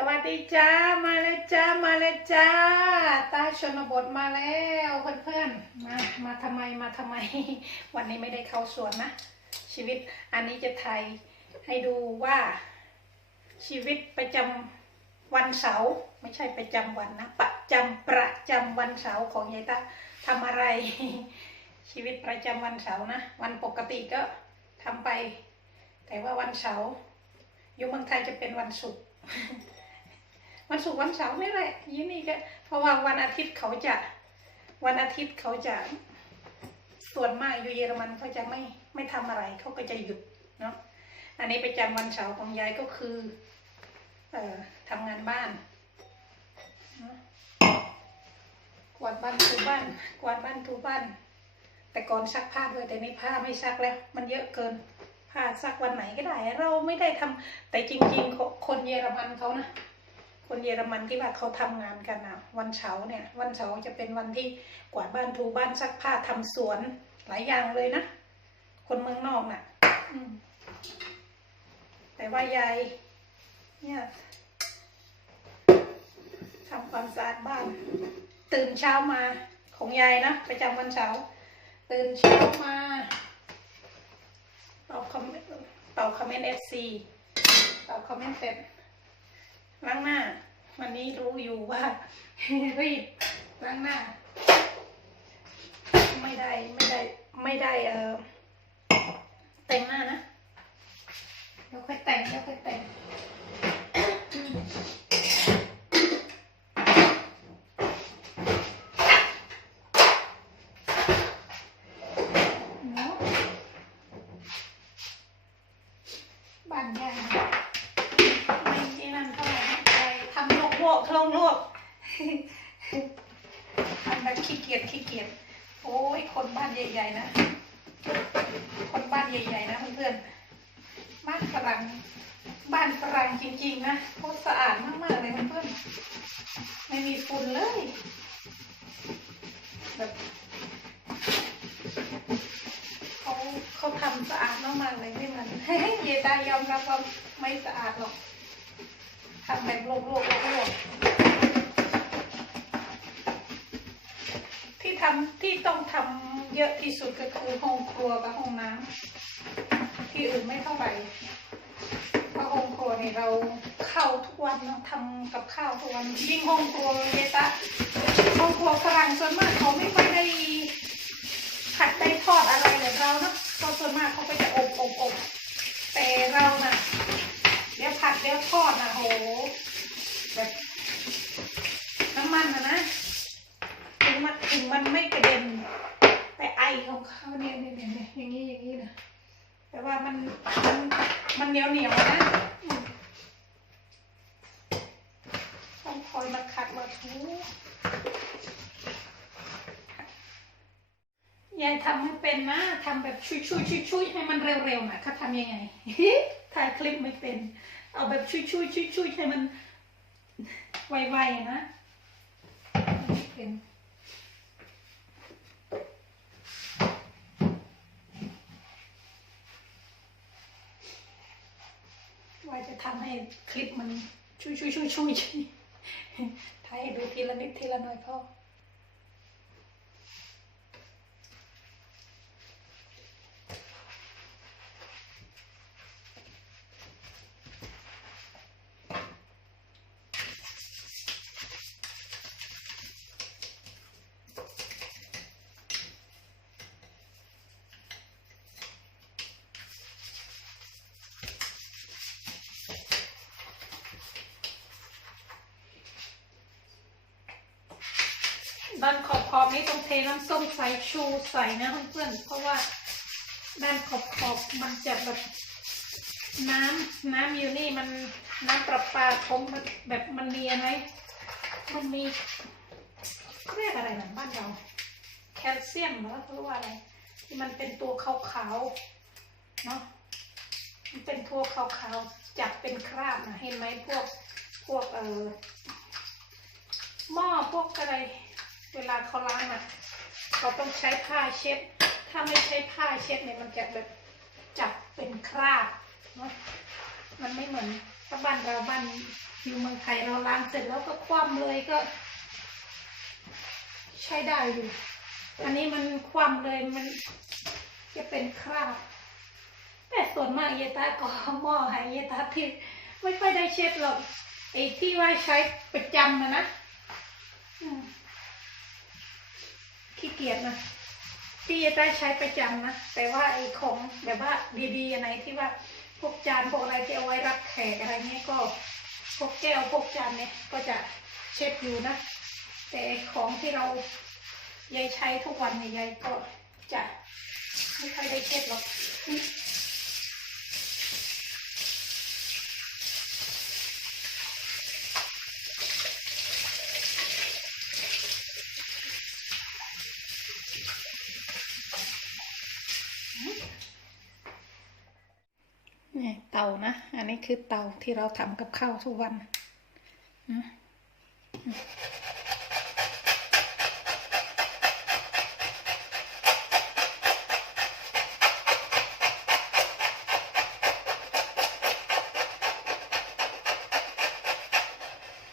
สวัสดีจ้ามาแล้วจ้ามาแล้วจ้า ตาชนบทมาแล้วเพื่อนๆมามาทำไมมาทำไม วันนี้ไม่ได้เข้าสวนนะ ชีวิตอันนี้จะไทยให้ดูว่า ชีวิตประจำวันเสาร์ไม่ใช่ประจำวันนะประจำประจำวันเสาร์ของยายตาทำอะไร ชีวิตประจำวันเสาร์นะ วันปกติก็ทำไป แต่ว่าวันเสาร์อยู่เมืองไทยจะเป็นวันศุกร์ วันศุกร์วันเสาร์นี่แหละยี่นี่ก็เพราะว่าวันอาทิตย์เขาจะ วันอาทิตย์เขาจะส่วนมากอยู่เยอรมันเขาจะไม่ไม่ทำอะไรเขาก็จะหยุดเนาะอันนี้ประจำวันเสาร์ของยายก็คือเอ่อทำงานบ้านกวาดบ้านถูบ้าน กวาดบ้านถูบ้าน แต่ก่อนซักผ้าด้วยแต่นี่ผ้าไม่ซักแล้ว มันเยอะเกินผ้าซักวันไหนก็ได้ เราไม่ได้ทำแต่จริง ๆ คนเยอรมันเขานะ คนเยอรมันที่ว่าเขาทำงานกันนะวันเสาร์เนี่ย วันเสาร์จะเป็นวันที่กวาดบ้านถูบ้านซักผ้าทำสวนหลายอย่างเลยนะ คนเมืองนอกน่ะแต่ว่ายายเนี่ยทำความสะอาดบ้าน ตื่นเช้ามาของยายนะประจำวันเสาร์ตื่นเช้ามาตอบคอมเมนต์ตอบคอมเมนต์เอฟซีตอบคอมเมนต์เสร็จ ล้างหน้า วันนี้รู้อยู่ว่ารีบล้างหน้า ไม่ได้ไม่ได้ไม่ได้เออแต่งหน้านะเดี๋ยวค่อยแต่งเดี๋ยวค่อยแต่ง เนาะบ้านใหญ่ไม่ที่นั่นเท่าไหร่นะไปทำ ลวกลวกลวกลวกทำแบบขี้เกียจขี้เกียจโอ้ยคนบ้านใหญ่ๆนะ คนบ้านใหญ่ๆนะเพื่อนๆบ้านฝรั่งบ้านฝรั่งจริงๆนะโคตรสะอาดมากๆเลยเพื่อนๆไม่มีฝุ่นเลยแบบเขาเขาทำสะอาดมากๆเลยไม่เหมือนเยตายอมรับว่าไม่สะอาดหรอก ทำแบบโลกโลกโลกโลกที่ทำที่ต้องทำเยอะที่สุดก็คือห้องครัวกับห้องน้ำที่อื่นไม่เท่าไหร่เพราะห้องครัวนี่เราเข้าทุกวันเนาะทำกับข้าวทุกวันยิ่งห้องครัวเยตาห้องครัวฝรั่งส่วนมากเขาไม่ค่อยได้ผัดได้ทอดอะไรแบบเราเนาะเพราะส่วนมากเขาก็จะอบอบอบแต่เราน่ะ ผัดเดี๋ยวทอดนะโหแบบน้ำมันนะนะถึงมันถึงมันไม่กระเด็น แต่ไอของเขาเนี่ยเนี่ยเนี่ยเนี่ยอย่างนี้อย่างนี้นะแต่ว่ามันมันมันเหนียวเหนียวนะต้องคอยมาขัดมาถูยายทำไม่เป็นนะทำแบบชุยชุยชุยชุยให้มันเร็วๆนะเขาทำยังไงถ่ายคลิปไม่เป็น เอาแบบชุยชุยชุยชุยๆให้มันไวๆนะไม่เป็นว่าจะทำให้คลิปมันช่วยช่วยช่วยช่วยถ่ายให้ดูทีละนิดทีละหน่อยพ่อ ด้านขอบขอบนี้ต้องเทน้ำส้มสายชูใส่นะเพื่อนๆเพราะว่าด้านขอบขอบมันจะแบบน้ำน้ำอยู่นี่มันน้ำประปาเขามันแบบมันมีอะไรมันมีเรียกอะไรนะบ้านเราแคลเซียมหรอหรือว่าอะไรที่มันเป็นตัวขาวๆเนาะมันเป็นตัวขาวๆจับเป็นคราบนะเห็นไหมพวกพวกเออหม้อพวกอะไร เวลาเขาล้างอะเขาต้องใช้ผ้าเช็ด ถ้าไม่ใช้ผ้าเช็ดเนี่ยมันจะแบบจับเป็นคราบเนาะมันไม่เหมือนถ้าบ้านเราบ้านอยู่เมืองไทยเราล้างเสร็จแล้วก็คว่ำเลยก็ ใช้ได้อยู่ อันนี้มันคว่ำเลยมันจะเป็นคราบ แต่ส่วนมากเยตาก็หม้อหายเยตาที่ไม่ค่อยได้เช็ดหรอกไอ้ที่ว่าใช้ประจำนะนะ อืม ขี้เกียจนะที่เยตาใช้ประจำนะ แต่ว่าไอ้ของแบบว่าดีๆอะไรที่ว่าพวกจานพวกอะไรที่เอาไว้รับแขกอะไรเงี้ยก็พวกแก้วพวกจานเนี่ยก็จะเช็ดอยู่นะ แต่ของที่เรายายใช้ทุกวันเนี่ยยายก็จะไม่ค่อยได้เช็ดหรอก นี่เตานะ อันนี้คือเตาที่เราทำกับข้าวทุกวันนะ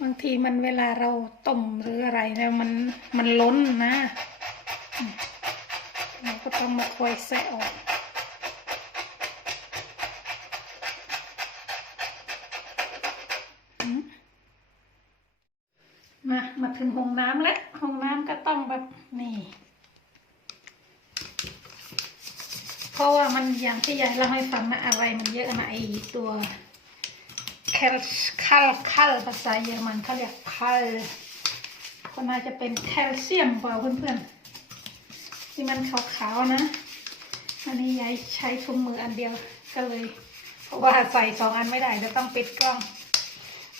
บางทีมันเวลาเราต้มหรืออะไรแล้วมันมันล้นนะ เราก็ต้องมาคอยแสะออก มา มาถึง ห้องน้ำแล้วห้องน้ำก็ต้องแบบนี่ เพราะว่ามันอย่างที่ยายเล่าให้ฟังนะอะไรมันเยอะนะไอตัวแคลคัลคัลภาษาเยอรมันเขาเรียกคัลก็น่าจะเป็นแคลเซียมเปล่าเพื่อนๆที่มันขาวๆนะอันนี้ยายใช้ถุงมืออันเดียวก็เลย เพราะว่าใส่สองอันไม่ได้จะต้องปิดกล้อง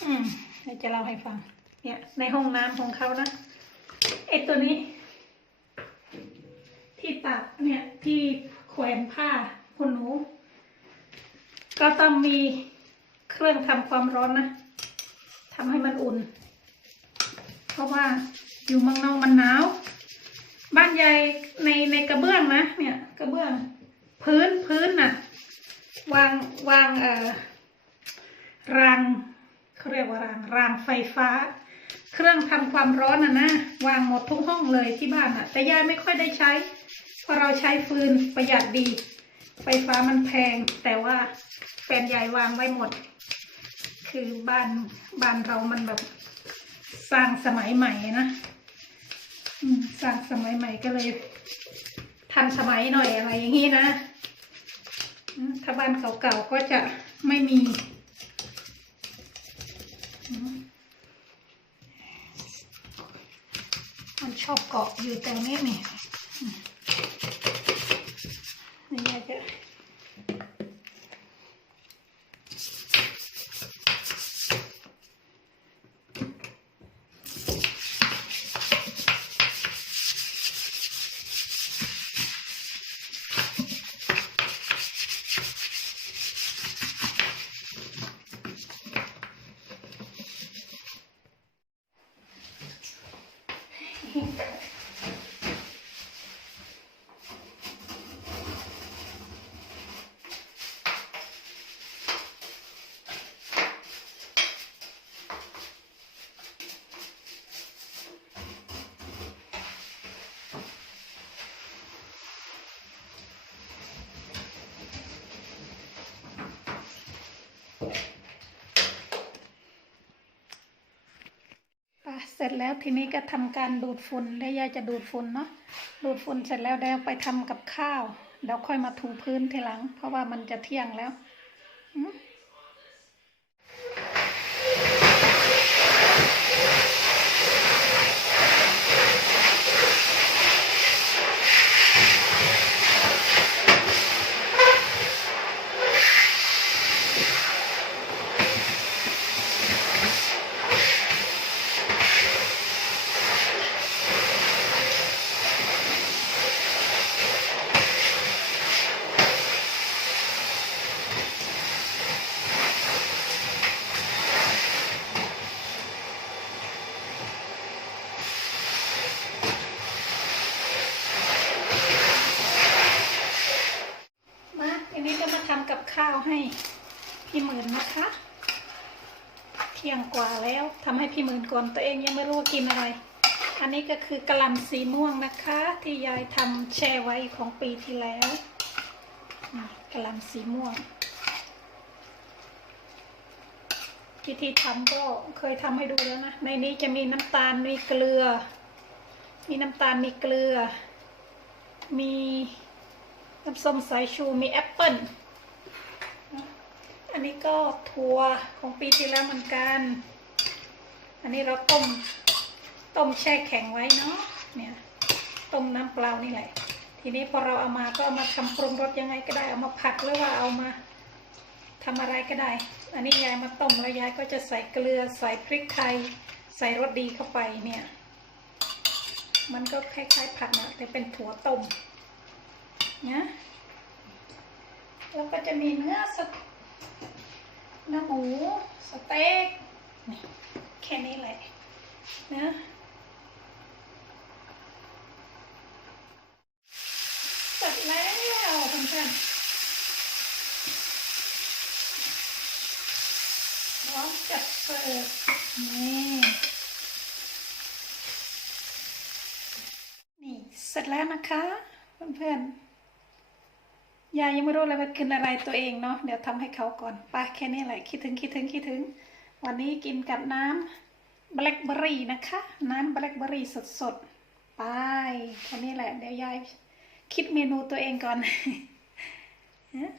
อืมเดี๋ยวจะเล่าให้ฟัง เนี่ย ในห้องน้ำของเขานะไอตัวนี้ ที่ตักเนี่ยที่แขวนผ้าคุณหนู ก็ต้องมีเครื่องทำความร้อนนะทำให้มันอุ่น เพราะว่าอยู่เมืองนอกมันหนาว บ้านยายในในกระเบื้องนะเนี่ย กระเบื้อง พื้นพื้นน่ะ วางวางเอ่อรางเขาเรียกว่ารางรางไฟฟ้า เครื่องทำความร้อนน่ะนะวางหมดทุกห้องเลยที่บ้านอะ แต่ยายไม่ค่อยได้ใช้เพราะเราใช้ฟืนประหยัดดี ไฟฟ้ามันแพง แต่ว่าแฟนยายวางไว้หมด คือบ้านบ้านเรามันแบบสร้างสมัยใหม่นะสร้างสมัยใหม่ก็เลย ทันสมัยหน่อยอะไรอย่างนี้นะถ้าบ้านเก่าๆก็จะไม่มี มันชอบเกาะอยู่แต่นี้นี่อืมนี่ยายจะ ร็จแล้วทีนี้ก็ทำการดูดฝุ่นแล้วยายจะดูดฝุ่นเนาะดูดฝุ่นเสร็จแล้วเดี๋ยวไปทำกับข้าวเดี๋ยวค่อยมาถูพื้นทีหลัง เพราะว่ามันจะเที่ยงแล้วอื ข้าวให้พี่หมื่นนะคะ เที่ยงกว่าแล้วทำให้พี่หมื่นก่อนตัวเองยังไม่รู้ว่ากินอะไร อันนี้ก็คือกะหล่ำสีม่วงนะคะ ที่ยายทำแช่ไว้ของปีที่แล้วกะหล่ำสีม่วงวิธีทำก็เคยทำให้ดูแล้วนะ ในนี้จะมีน้ำตาล มีเกลือ มีน้ำตาล มีเกลือ มีน้ำส้มสายชู มีแอปเปิ้ล นนี้ก็ถั่วของปีที่แล้วเหมือนกัน อันนี้เราต้มต้มแช่แข็งไว้เนาะ เนี่ยต้มน้ำเปล่านี่แหละ ทีนี้พอเราเอามาก็เอามาทำปรุงรสยังไงก็ได้ เอามาผัดหรือว่าเอามาทำอะไรก็ได้ อันนี้ยายมาต้มแล้วยายก็จะใส่เกลือใส่พริกไทย ใส่รสดีเข้าไปเนี่ย มันก็คล้ายๆผัดนะแต่เป็นถั่วต้มนะแล้วก็จะมีเนื้อสตเนื้อห มูสเต็กนี่แค่นี้แหละนะเสร็จแล้วเพื่อนๆพร้อมจัดเสิร์ฟนี่นี่เสร็จแล้วนะคะเพื่อนๆ ยายยังไม่รู้เลยว่ากินอะไรตัวเองเนาะเดี๋ยวทำให้เขาก่อนไป้าแค่นี้แหละคิดถึงคิดถึงคิดถึง วันนี้กินกับน้ำแบล็คเบอรี่นะคะ น้ำแบล็คเบอรี่สดๆ ไปแค่นี้แหละ เดี๋ยวยายคิดเมนูตัวเองก่อนฮะ